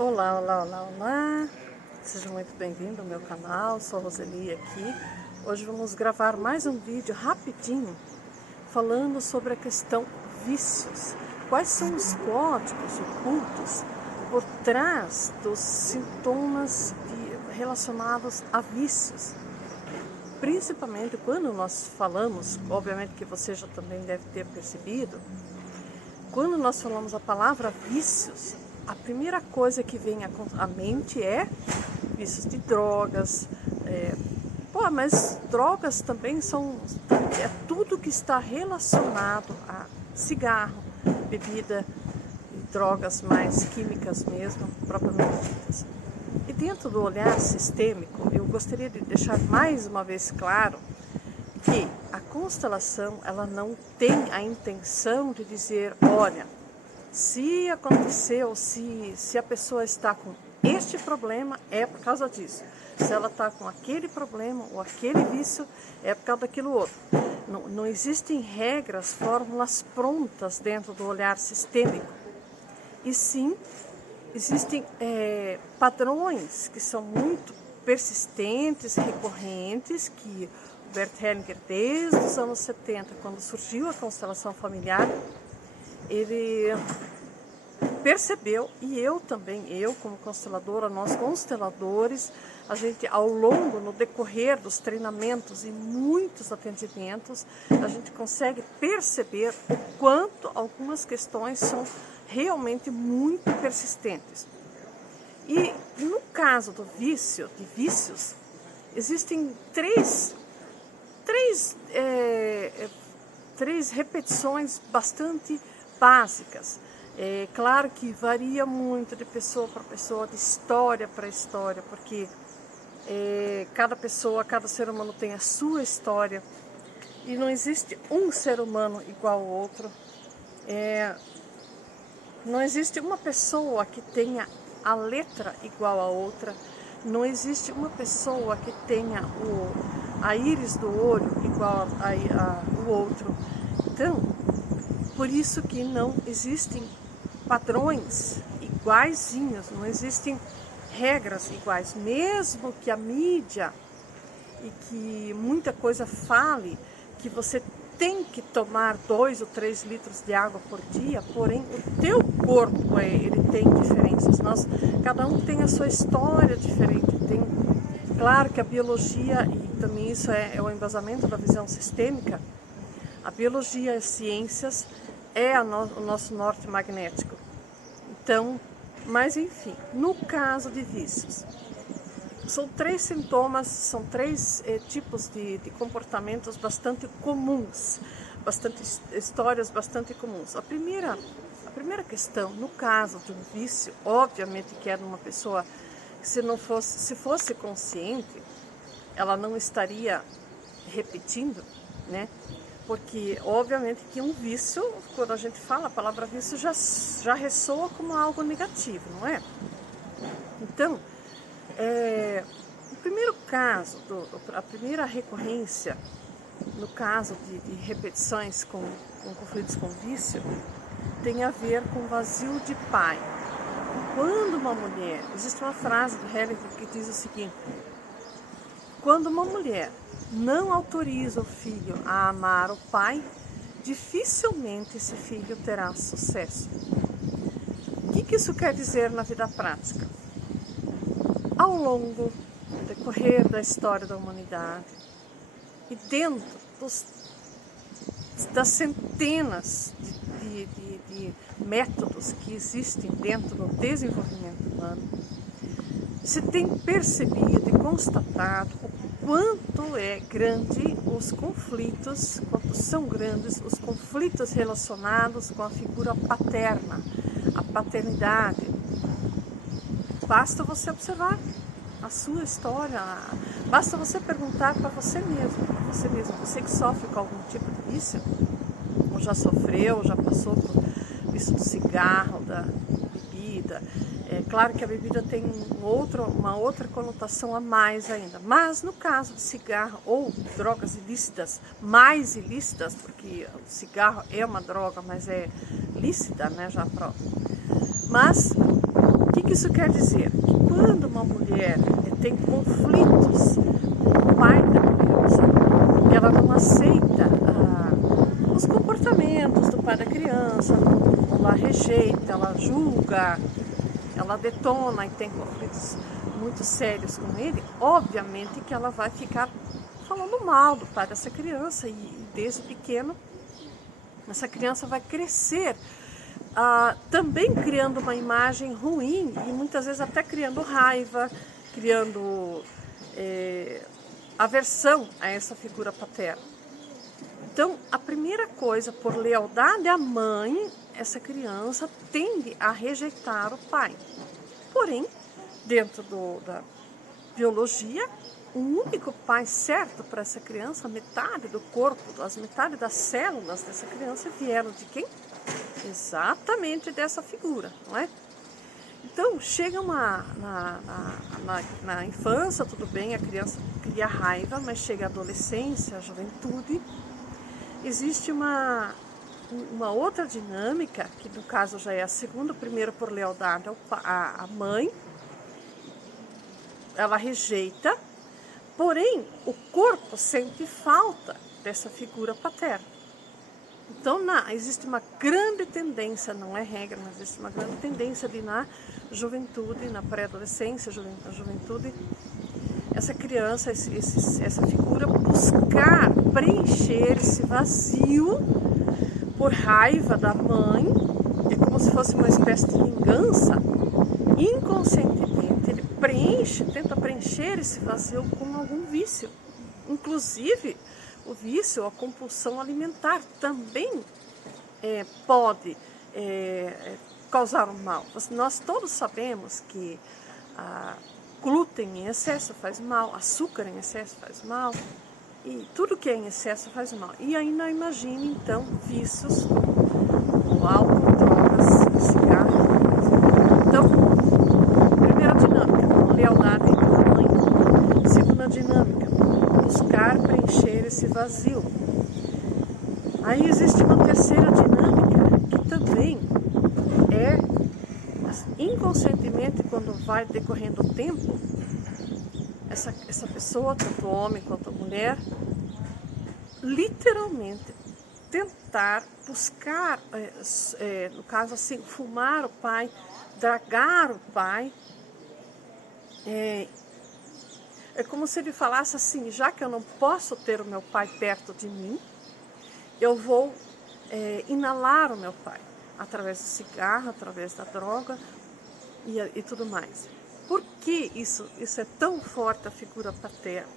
Olá, olá, olá, olá, seja muito bem-vindo ao meu canal, sou a Roseli aqui. Hoje vamos gravar mais um vídeo rapidinho, falando sobre a questão vícios. Quais são os códigos ocultos por trás dos sintomas relacionados a vícios? Principalmente quando nós falamos, obviamente que você já também deve ter percebido, quando nós falamos a palavra vícios, a primeira coisa que vem à mente é vícios de drogas. Mas drogas também é tudo que está relacionado a cigarro, bebida e drogas mais químicas mesmo, propriamente ditas. E dentro do olhar sistêmico, eu gostaria de deixar mais uma vez claro que a constelação ela não tem a intenção de dizer, olha, se aconteceu, se a pessoa está com este problema, é por causa disso. Se ela está com aquele problema ou aquele vício, é por causa daquilo outro. Não existem regras, fórmulas prontas dentro do olhar sistêmico. E sim, existem padrões que são muito persistentes, recorrentes, que o Bert Hellinger, desde os anos 70, quando surgiu a constelação familiar, ele percebeu, e eu também, eu como consteladora, nós consteladores, a gente ao longo, no decorrer dos treinamentos e muitos atendimentos, a gente consegue perceber o quanto algumas questões são realmente muito persistentes. E no caso do de vícios, existem três repetições bastante básicas. É claro que varia muito de pessoa para pessoa, de história para história, porque cada pessoa, cada ser humano tem a sua história e não existe um ser humano igual ao outro. Não existe uma pessoa que tenha a letra igual a outra, não existe uma pessoa que tenha a íris do olho igual ao outro. Então, por isso que não existem padrões iguaizinhos, não existem regras iguais. Mesmo que a mídia e que muita coisa fale que você tem que tomar 2 ou 3 litros de água por dia, porém o teu corpo ele tem diferenças. Cada um tem a sua história diferente. Claro que a biologia, e também isso é o embasamento da visão sistêmica, a biologia e as ciências o nosso norte magnético. Então, mas enfim, no caso de vícios, são 3 sintomas, são 3 tipos de comportamentos bastante comuns, histórias bastante comuns. A primeira questão, no caso de um vício, obviamente que é de uma pessoa que se fosse consciente, ela não estaria repetindo, né? Porque, obviamente, que um vício, quando a gente fala a palavra vício, já ressoa como algo negativo, não é? Então, o primeiro caso, a primeira recorrência, no caso de repetições com conflitos com vício, tem a ver com vazio de pai. Quando uma mulher, existe uma frase do Hellinger que diz o seguinte: quando uma mulher não autoriza o filho a amar o pai, dificilmente esse filho terá sucesso. O que isso quer dizer na vida prática? Ao longo do decorrer da história da humanidade e dentro das centenas de métodos que existem dentro do desenvolvimento humano, se tem percebido e constatado o quanto é grande os conflitos, quanto são grandes os conflitos relacionados com a figura paterna, a paternidade. Basta você observar a sua história, basta você perguntar para você mesmo, você que sofre com algum tipo de vício, ou já sofreu, já passou por vício do cigarro, da bebida. É claro que a bebida tem uma outra conotação a mais ainda, mas no caso de cigarro ou drogas ilícitas, mais ilícitas, porque o cigarro é uma droga, mas é lícita, né, já própria. Mas o que isso quer dizer? Que quando uma mulher tem conflitos com o pai da criança, que ela não aceita os comportamentos do pai da criança, ela rejeita, ela julga, ela detona e tem conflitos muito sérios com ele, obviamente que ela vai ficar falando mal do pai dessa criança e desde pequeno essa criança vai crescer também criando uma imagem ruim e muitas vezes até criando raiva, criando aversão a essa figura paterna. Então, a primeira coisa, por lealdade à mãe, essa criança tende a rejeitar o pai. Porém, dentro da biologia, o único pai certo para essa criança, metade do corpo, metade das células dessa criança vieram de quem? Exatamente dessa figura, não é? Então, chega na infância, tudo bem, a criança cria raiva, mas chega a adolescência, a juventude, existe uma outra dinâmica, que no caso já é a segunda, primeiro por lealdade à mãe, ela rejeita, porém o corpo sente falta dessa figura paterna. Então existe uma grande tendência, não é regra, mas existe uma grande tendência de na juventude, na pré-adolescência, na juventude, essa criança, essa figura buscar preencher esse vazio por raiva da mãe, é como se fosse uma espécie de vingança. Inconscientemente ele tenta preencher esse vazio com algum vício, inclusive o vício, a compulsão alimentar também pode causar um mal. Nós todos sabemos que glúten em excesso faz mal, açúcar em excesso faz mal, e tudo que é em excesso faz mal. E ainda imagine então vícios como álcool, drogas, cigarro. Então, primeira dinâmica, lealdade à mãe. Segunda dinâmica, buscar preencher esse vazio. Aí existe uma terceira dinâmica que também inconscientemente, quando vai decorrendo o tempo, essa pessoa, tanto homem quanto mulher, literalmente tentar buscar, no caso assim, fumar o pai, dragar o pai. É como se ele falasse assim, já que eu não posso ter o meu pai perto de mim, eu vou inalar o meu pai, através do cigarro, através da droga e tudo mais. Por que isso é tão forte, a figura paterna?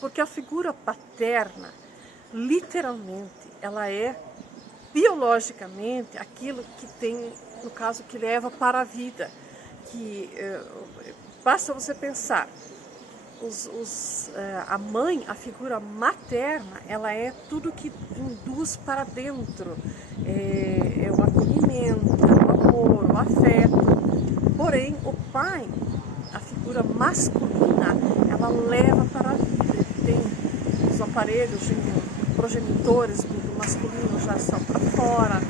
Porque a figura paterna, literalmente, ela é biologicamente aquilo que tem, no caso, que leva para a vida. Basta você pensar, a mãe, a figura materna, ela é tudo que induz para dentro, é o acolhimento, é o amor, o afeto. Porém, o pai, a figura masculina, ela leva para a vida. Ele tem os aparelhos progenitores do masculino já estão para fora,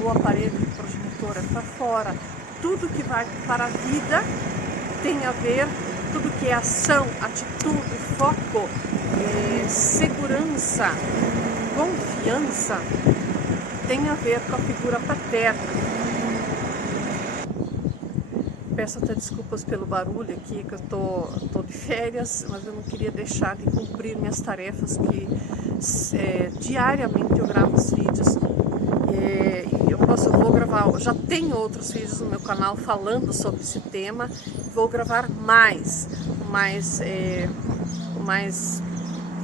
o aparelho progenitor é para fora. Tudo que vai para a vida tem a ver, tudo que é ação, atitude, foco, segurança, confiança, tem a ver com a figura paterna. Peço até desculpas pelo barulho aqui, que eu tô de férias, mas eu não queria deixar de cumprir minhas tarefas, que diariamente eu gravo os vídeos. Vou gravar, já tenho outros vídeos no meu canal falando sobre esse tema, vou gravar mais,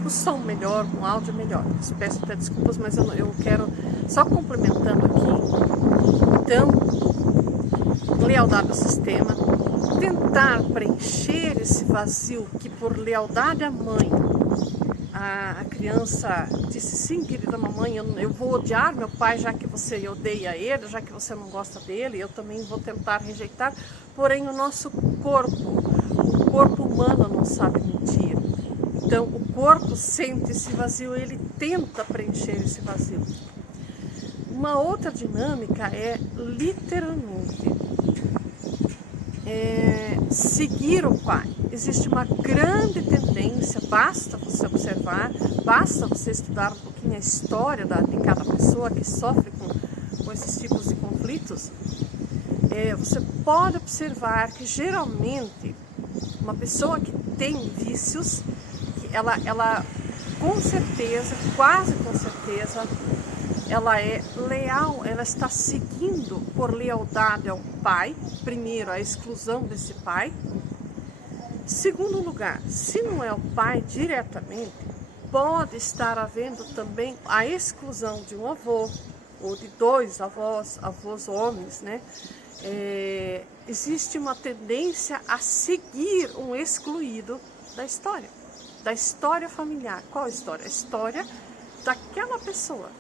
o som melhor, com áudio melhor. Peço até desculpas, mas eu quero, só complementando aqui, então, lealdade ao sistema, tentar preencher esse vazio que por lealdade à mãe, a criança disse, sim, querida mamãe, eu vou odiar meu pai, já que você odeia ele, já que você não gosta dele, eu também vou tentar rejeitar. Porém, o nosso o corpo humano não sabe mentir. Então, o corpo sente esse vazio, ele tenta preencher esse vazio. Uma outra dinâmica é, literalmente, seguir o pai. Existe uma grande tendência, basta você observar, basta você estudar um pouquinho a história de cada pessoa que sofre com esses tipos de conflitos. Você pode observar que geralmente uma pessoa que tem vícios, que ela com certeza, quase com certeza, ela é leal, ela está seguindo por lealdade ao pai, primeiro a exclusão desse pai. Segundo lugar, se não é o pai diretamente, pode estar havendo também a exclusão de um avô, ou de dois avós homens, né? Existe uma tendência a seguir um excluído da história familiar. Qual a história? A história daquela pessoa.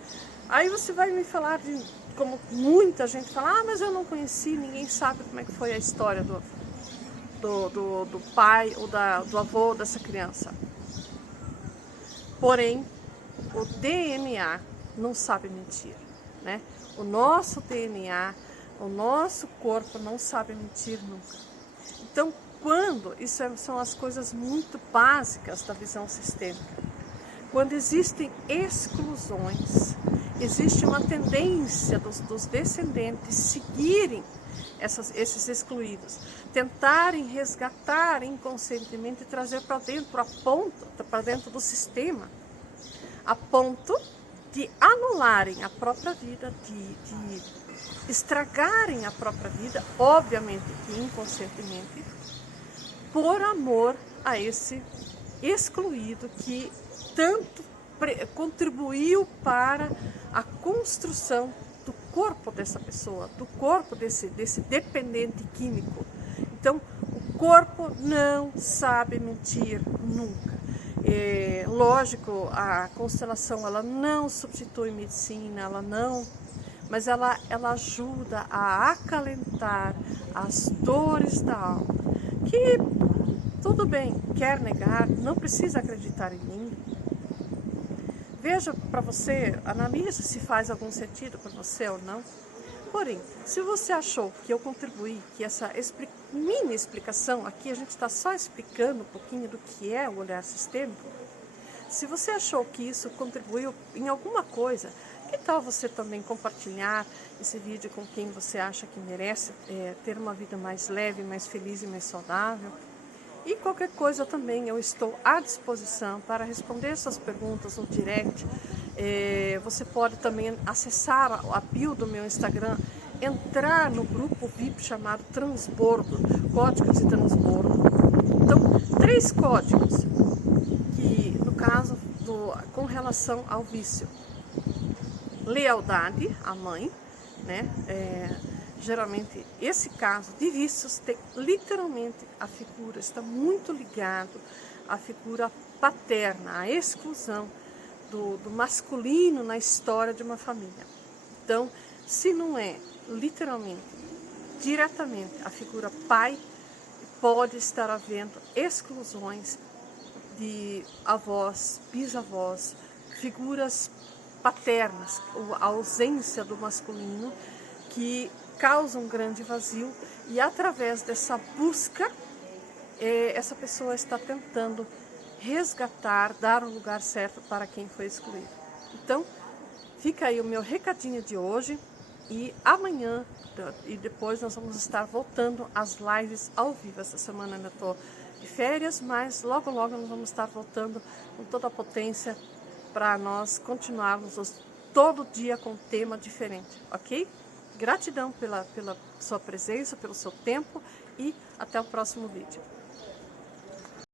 Aí você vai me falar de, como muita gente fala, mas eu não conheci, ninguém sabe como é que foi a história do pai ou do avô dessa criança. Porém, o DNA não sabe mentir, né? O nosso DNA, o nosso corpo não sabe mentir nunca. Então, isso são as coisas muito básicas da visão sistêmica. Quando existem exclusões, existe uma tendência dos descendentes seguirem esses excluídos, tentarem resgatar inconscientemente e trazer para dentro do sistema, a ponto de anularem a própria vida, de estragarem a própria vida, obviamente que inconscientemente, por amor a esse excluído que tanto contribuiu para a construção do corpo dessa pessoa, do corpo desse dependente químico. Então, o corpo não sabe mentir nunca. Lógico, a constelação ela não substitui medicina, mas ela ajuda a acalentar as dores da alma. Que tudo bem, quer negar, não precisa acreditar em mim. Veja para você, analise se faz algum sentido para você ou não. Porém, se você achou que eu contribuí, que essa mini explicação, aqui a gente está só explicando um pouquinho do que é o olhar sistêmico, se você achou que isso contribuiu em alguma coisa, que tal você também compartilhar esse vídeo com quem você acha que merece ter uma vida mais leve, mais feliz e mais saudável? E qualquer coisa também eu estou à disposição para responder suas perguntas no direct. Você pode também acessar a bio do meu Instagram, entrar no grupo VIP chamado Transbordo, código de transbordo. Então, 3 códigos que, no caso, com relação ao vício. Lealdade à mãe, né? Geralmente, esse caso de vícios tem literalmente a figura, está muito ligado à figura paterna, à exclusão do masculino na história de uma família. Então, se não é literalmente, diretamente a figura pai, pode estar havendo exclusões de avós, bisavós, figuras paternas, a ausência do masculino que causa um grande vazio, e através dessa busca, essa pessoa está tentando resgatar, dar um lugar certo para quem foi excluído. Então, fica aí o meu recadinho de hoje, e amanhã e depois nós vamos estar voltando às lives ao vivo. Essa semana ainda estou de férias, mas logo logo nós vamos estar voltando com toda a potência para nós continuarmos todo dia com um tema diferente, ok? Gratidão pela sua presença, pelo seu tempo, e até o próximo vídeo.